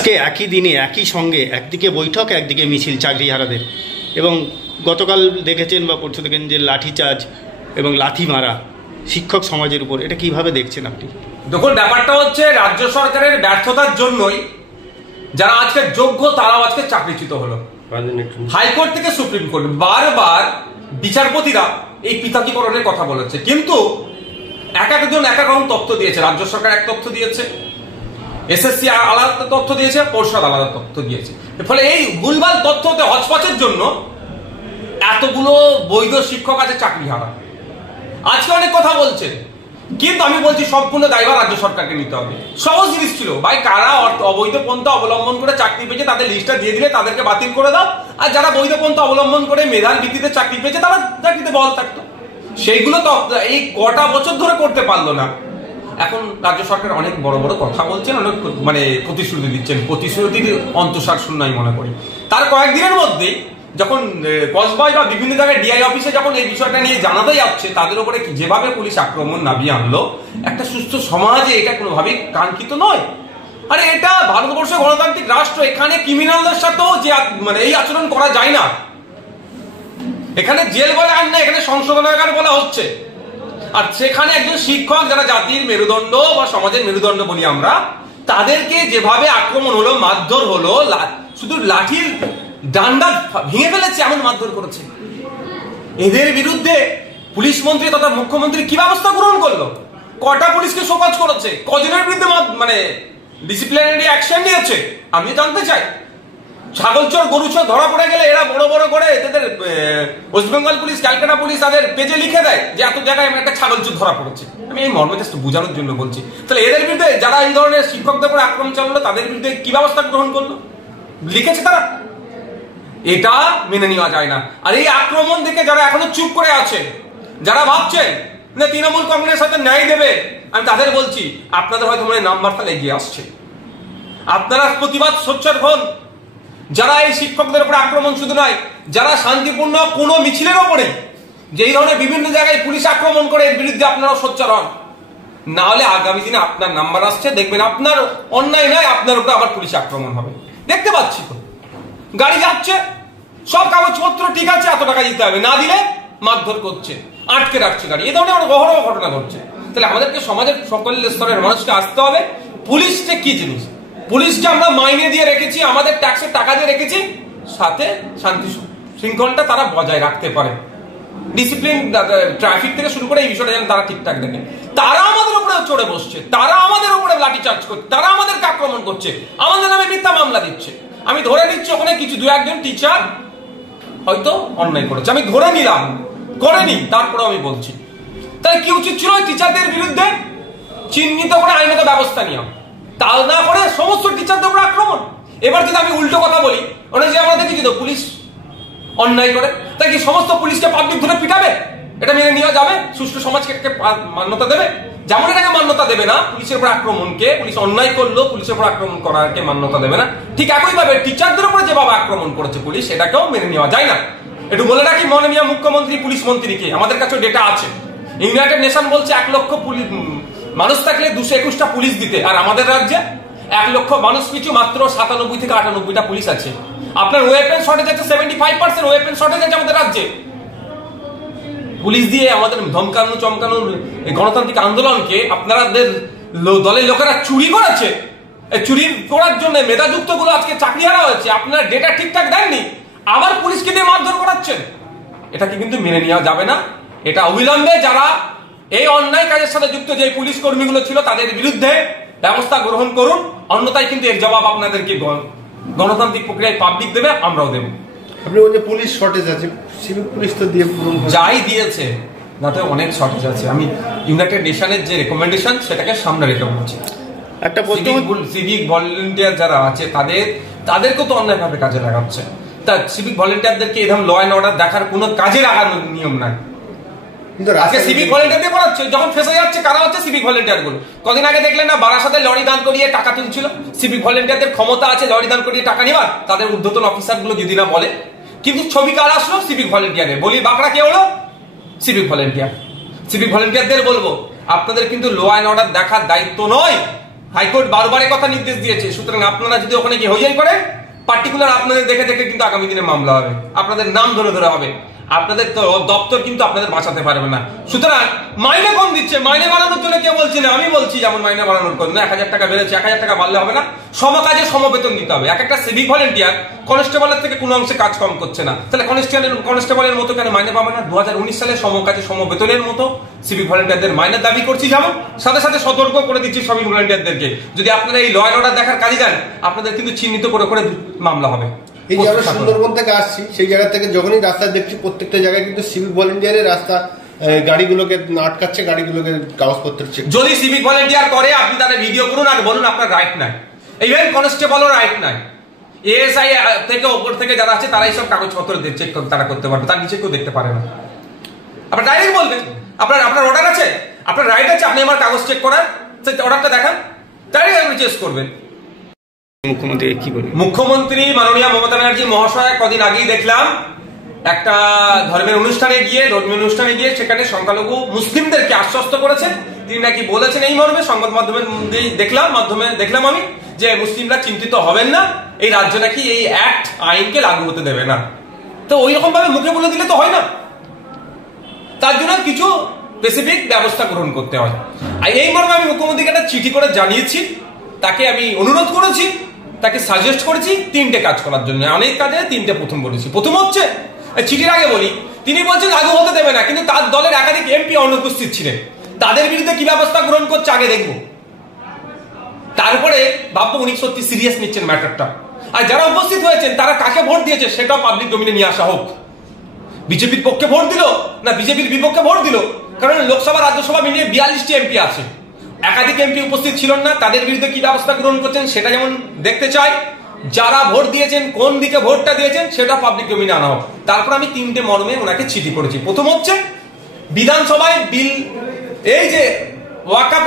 আজকে একই দিনে একই সঙ্গে একদিকে বৈঠক একদিকে মিছিল চাকরিহারাদের, এবং গতকাল দেখেছেন বা পরশু দেখেন যে লাঠিচার্জ এবং লাথি মারা শিক্ষক সমাজের উপর, এটা কিভাবে দেখছেন আপনি? দেখুন, ব্যাপারটা হচ্ছে রাজ্য সরকারের ব্যর্থতার জন্যই যারা আজকে যোগ্য তারাও আজকে চাকরিচ্যুত হলো। হাইকোর্ট থেকে সুপ্রিম কোর্ট বারবার বিচারপতিরা এই পৃথকীকরণের কথা বলেছে, কিন্তু এক একজন এক এক রকম তথ্য দিয়েছে। রাজ্য সরকার এক তথ্য দিয়েছে, এসএসসি আলাদা তথ্য দিয়েছে, পর্ষদ আলাদা তথ্য দিয়েছে। ফলে এই ভুলভাল তথ্যতে হচপচের জন্য এতগুলো বৈধ শিক্ষক আছে চাকরি হারা। আজকে অনেক কথা বলছে, কিন্তু আমি বলছি সম্পূর্ণ দায়ভার রাজ্য সরকারকে নিতে হবে। সহজ জিনিস ছিল ভাই, কারা অবৈধ পন্থা অবলম্বন করে চাকরি পেয়েছে তাদের লিস্টটা দিয়ে দিলে তাদেরকে বাতিল করে দাও, আর যারা বৈধ পন্থা অবলম্বন করে মেধার ভিত্তিতে চাকরি পেয়েছে তারা চাকরিতে বহাল থাকতো। সেইগুলো তো এই কটা বছর ধরে করতে পারলো না। এখন রাজ্য সরকার অনেক বড় বড় কথা বলছেন, অনেক প্রতিশ্রুতি দিচ্ছেন, প্রতিশ্রুতির অন্তঃসার শূন্য আমি মনে করি। তার কয়েকদিনের মধ্যে যখন কসবাই বা বিভিন্ন জায়গায় ডিআই অফিসে যখন এই বিষয়টা নিয়ে জানাতে যাচ্ছে, তাদের উপরে যেভাবে পুলিশ আক্রমণ নামিয়ে আনলো, একটা সুস্থ সমাজে এটা কোনোভাবেই কাঙ্ক্ষিত নয়। আরে এটা ভারতবর্ষের গণতান্ত্রিক রাষ্ট্র, এখানে ক্রিমিনালদের সাথেও যে এই আচরণ করা যায় না। এখানে জেল বলে আইন না, এখানে সংশোধনাগার বলা হচ্ছে। আর সেখানে একজন শিক্ষক, যারা জাতির মেরুদণ্ড বা সমাজের মেরুদণ্ড বলি আমরা, তাদেরকে যেভাবে আক্রমণ হলো, মারধর হলো, শুধু লাঠির ডান্ডা ভেঙে ফেলেছে এমন মারধর করেছে। এদের বিরুদ্ধে পুলিশ মন্ত্রী তথা মুখ্যমন্ত্রী কি ব্যবস্থা গ্রহণ করলো? কটা পুলিশকে শোকজ করেছে? কজনের বিরুদ্ধে ডিসিপ্লিনারি অ্যাকশন নিয়েছে? আমি জানতে চাই। ছাগলচোর গরুচোর ধরা পড়ে গেলে এরা বড় বড় করে তাদের West Bengal police, Calcutta police তাদের পেজে লিখে দেয় যে এত জায়গায় একটা ছাগলচোর ধরা পড়েছে। আমি এই মর্মে জাস্ট বোঝানোর জন্য বলছি। তাহলে এদের বিরুদ্ধে যারা এই ধরনের শিক্ষকদের উপর আক্রমণ চালালো, তাদের বিরুদ্ধে কি ব্যবস্থা গ্রহণ করলো? লিখেছে তারা? এটা মেনে নেওয়া যায় না। আর এই আক্রমণ থেকে যারা এখনো চুপ করে আছে, যারা ভাবছেন না তৃণমূল কংগ্রেস সাথে ন্যায় দেবে, আমি তাদের বলছি আপনাদের হয়তো মনে নাম্বার তাহলে এগিয়ে আসছে। আপনারা প্রতিবাদ সোচ্চার হন। যারা এই শিক্ষকদের উপরে আক্রমণ শুধু নয়, যারা শান্তিপূর্ণ কোনো মিছিলের ওপরে যেই ধরনের বিভিন্ন জায়গায় পুলিশ আক্রমণ করে, এর বিরুদ্ধে আপনারাও সোচ্চার হন। না হলে আগামী দিনে আপনার নাম্বার আসছে, দেখবেন আপনার অন্যায় নয়, আপনার উপরে আবার পুলিশ আক্রমণ হবে। দেখতে পাচ্ছি তো, গাড়ি যাচ্ছে, সব কাগজপত্র ঠিক আছে, এত টাকা দিতে হবে, না দিলে মারধর করছে, আটকে রাখছে গাড়ি। এই ধরনের অনেক অহরহ ঘটনা ঘটছে। তাহলে আমাদেরকে সমাজের সকল স্তরের মানুষকে আসতে হবে। পুলিশটা কি জিনিস? পুলিশকে আমরা মাইনে দিয়ে রেখেছি, আমাদের ট্যাক্সের টাকা দিয়ে রেখেছি, সাথে শান্তি শৃঙ্খলটা তারা বজায় রাখতে পারে। ডিসিপ্লিন, ট্রাফিক থেকে শুরু করে এই বিষয়টা যেন তারা ঠিকঠাক দেখে। তারা আমাদের উপরে চড়ে বসছে, তারা আমাদের উপরে লাঠি চার্জ করছে, তারা আমাদেরকে আক্রমণ করছে, আমাদের নামে মিথ্যা মামলা দিচ্ছে। আমি ধরে নিচ্ছি ওখানে কিছু দু একজন টিচার হয়তো অন্যায় করেছে, আমি ধরে নিলাম, করেনি, তারপরে আমি বলছি তাহলে কি উচিত ছিল? টিচারদের বিরুদ্ধে চিহ্নিত করে আইনত ব্যবস্থা নিয়ম, তা না করে সমস্ত টিচারদের উপর আক্রমণ। এবার যদি আমি উল্টো কথা বলি, ওরা যে আমরা দেখেছি তো পুলিশ অন্যায় করে, তাই কি সমস্ত পুলিশকে পাবলিক ধরে পিটাবে? এটা মেনে নেওয়া যাবে? সুষ্ঠু সমাজকে মান্যতা দেবে? যেমন এটাকে মান্যতা দেবে না পুলিশের উপর আক্রমণকে, পুলিশ অন্যায় করলো পুলিশের উপর আক্রমণ করাকে মান্যতা দেবে না, ঠিক একইভাবে টিচারদের উপরে যেভাবে আক্রমণ করেছে পুলিশ, এটাকেও মেনে নেওয়া যায় না। একটু বলে রাখি, মাননীয় মুখ্যমন্ত্রী পুলিশ মন্ত্রীকে, আমাদের কাছে ডেটা আছে, ইউনাইটেড নেশন বলছে 1 লক্ষ মানুষ থাকলে 221টা পুলিশ দিতে, আর আমাদের রাজ্যে 1 লক্ষ মানুষ পিছু মাত্র 97 থেকে 98টা পুলিশ আছে। আপনার ওয়েপেন শর্টেজ আছে, 75% ওয়েপেন শর্টেজ আছে আমাদের রাজ্যে। পুলিশ দিয়ে আমাদের ধমকানো চমকানো গণতান্ত্রিক আন্দোলনকে আপনাদের দলের লোকেরা চুরি করেছে। চুরি করার জন্য মেধাযুক্ত গুলো আজকে চাকরি হারা হয়েছে। আপনারা ডেটা ঠিকঠাক দেননি, আবার পুলিশকে দিয়ে মারধর করাচ্ছেন। এটাকে কিন্তু মেনে নেওয়া যাবে না। এটা অবিলম্বে যারা এই অন্যায় কাজের সাথে যুক্ত যে পুলিশ কর্মীগুলো ছিল, তাদের বিরুদ্ধে ব্যবস্থা গ্রহণ করুন, অন্যথায় কিন্তু এর জবাব আপনাদেরকে গণতান্ত্রিক প্রক্রিয়ায় পাবলিক দেবে, আমরাও দেব। আপনি বলছেন পুলিশ শর্টেজ আছে, সিভিক পুলিশ তো দিয়ে যাই দিয়েছে, তাতে অনেক শর্টেজ আছে। আমি ইউনাইটেড নেশনের যে রেকমেন্ডেশন সেটাকে সামনে রেখে বলছি। একটা সিভিক ভলেন্টিয়ার যারা আছে তাদেরকেও তো অন্যায়ভাবে কাজে লাগাচ্ছে। তা সিভিক ভলেন্টিয়ারদেরকে এরকম ল অ্যান্ড অর্ডার দেখার কোনো কাজে লাগানোর নিয়ম নাই। কিন্তু আজকে সিভিক ভলেন্টিয়ার দিয়ে পড়াচ্ছে, যখন ফেসে যাচ্ছে কারা হচ্ছে সিভিক ভলেন্টিয়ার গুলো। কদিন আগে দেখলেন না, বারাসাতে লরি দান করিয়ে টাকা তুলছিল। সিভিক ভলেন্টিয়ারদের ক্ষমতা আছে লরি দান করিয়ে টাকা নেওয়ার, তাদের ঊর্ধ্বতন অফিসার গুলো যদি না বলে। কিন্তু ছবি কার আসলো? সিভিক ভলেন্টিয়ারে। বলি বাঁকড়া কে হলো? Civic volunteer. সিভিক ভলেন্টিয়ারদের বলবো, আপনাদের কিন্তু ল অ্যান্ড অর্ডার দেখার দায়িত্ব নয়, হাইকোর্ট বারবার কথা নির্দেশ দিয়েছে। সুতরাং আপনারা যদি ওখানে গিয়ে হইয়াই করেন, পার্টিকুলার আপনাদের দেখে দেখে কিন্তু আগামী দিনে মামলা হবে, আপনাদের নাম ধরে ধরে হবে, আপনাদের তো দপ্তর কিন্তু আপনাদের বাঁচাতে পারবে না। সুতরাং মাইনে কম দিচ্ছে, মাইনে বাড়ানোর জন্য কেউ বলছি না, আমি বলছি যেমন মাইনে বাড়ানোর জন্য 1000 টাকা বেড়েছে, 1000 টাকা বাড়লে হবে না, সমকাজে সমবেতন দিতে হবে। এক একটা সিভিক ভলেন্টিয়ার কনস্টেবলের থেকে কোনো অংশে কাজ কম করছে না, তাহলে কনস্টেবলের মতো কেন মাইনে পাবে না? 2019 সালে সমকাজে সমবেতনের মতো সিভিক ভলেন্টিয়ারদের মাইনের দাবি করছি, যেমন সাথে সাথে সতর্ক করে দিচ্ছি সিভিক ভলেন্টিয়ারদেরকে, যদি আপনারা এই ল অ্যান্ড অর্ডার দেখার কাজে যান, আপনাদের কিন্তু চিহ্নিত করে করে মামলা হবে। এই যে আমরা সুন্দরবন থেকে আসছি, সেই জায়গা থেকে যখনই রাস্তা দেখছি প্রত্যেকটা জায়গায় কিন্তু সিভিক ভলেন্টিয়ারের রাস্তা গাড়িগুলোকে আটকাচ্ছে, গাড়িগুলোকে কাগজপত্র চেক। যদি সিভিক ভলেন্টিয়ার করে আপনি তাদের ভিডিও করুন আর বলুন আপনার রাইট নাই, ইভেন কনস্টেবলও রাইট নাই, এএসআই থেকে ওপর থেকে যারা আছে তারাই সব কাগজপত্র চেক তারা করতে পারবে, তার নিচে কেউ দেখতে পারে না। আপনার ডাইরেক্ট বলবেন আপনার অর্ডার আছে, আপনার রাইট আছে, আপনি আমার কাগজ চেক করার, সেই অর্ডারটা দেখান, ডাইরেক্ট আপনি চেক করবেন। মুখ্যমন্ত্রী কি বলবেন? মুখ্যমন্ত্রী মাননীয় মমতা ব্যানার্জি মহাশয় কদিন আগেই দেখলাম একটা ধর্মীয় অনুষ্ঠানে গিয়ে সেখানে সংখ্যালঘু মুসলিমদেরকে আশ্বস্ত করেছেন। তিনি নাকি বলেছেন এই মর্মে, সংবাদ মাধ্যমে দেখলাম আমি, যে মুসলিমরা চিন্তিত হবেন না, এই রাজ্য নাকি এই অ্যাক্ট আইনকে লাগু হতে দেবে না। তো ওই রকম ভাবে মুখে বলে দিলে তো হয় না, তার জন্য কিছু স্পেসিফিক ব্যবস্থা গ্রহণ করতে হয়। আর এই মর্মে আমি মুখ্যমন্ত্রীকে একটা চিঠি করে জানিয়েছি, তাকে আমি অনুরোধ করেছি, তাকে সাজেস্ট করেছি 3টে কাজ করার জন্য। অনেক কাজে 3টে প্রথম বলেছি। প্রথম হচ্ছে, চিঠির আগে বলি, তিনি বলছেন লাগু হতে দেবে না, কিন্তু তার দলের একাধিক এমপি অনুপস্থিত ছিলেন, তাদের বিরুদ্ধে কি ব্যবস্থা গ্রহণ করছে আগে দেখবো, তারপরে ভাববো উনি সত্যি সিরিয়াস নিচ্ছেন ম্যাটারটা। আর যারা উপস্থিত হয়েছেন তারা কাকে ভোট দিয়েছে সেটাও পাবলিক ডোমিনে নিয়ে আসা হোক। বিজেপির পক্ষে ভোট দিল না বিজেপির বিপক্ষে ভোট দিল, কারণ লোকসভা রাজ্যসভা মিলিয়ে 42টি এমপি আছে, একাধিক এমপি উপস্থিত ছিলেন না, তাদের বিরুদ্ধে কি ব্যবস্থা গ্রহণ করছেন সেটা যেমন দেখতে চাই, যারা ভোট দিয়েছেন কোন দিকে ভোটটা দিয়েছেন সেটা পাবলিক ডোমিনে আনা হোক। তারপর আমি 3টে মর্মে ওনাকে চিঠি করেছি। প্রথম হচ্ছে বিধানসভায় বিল, এই যে ওয়াকফ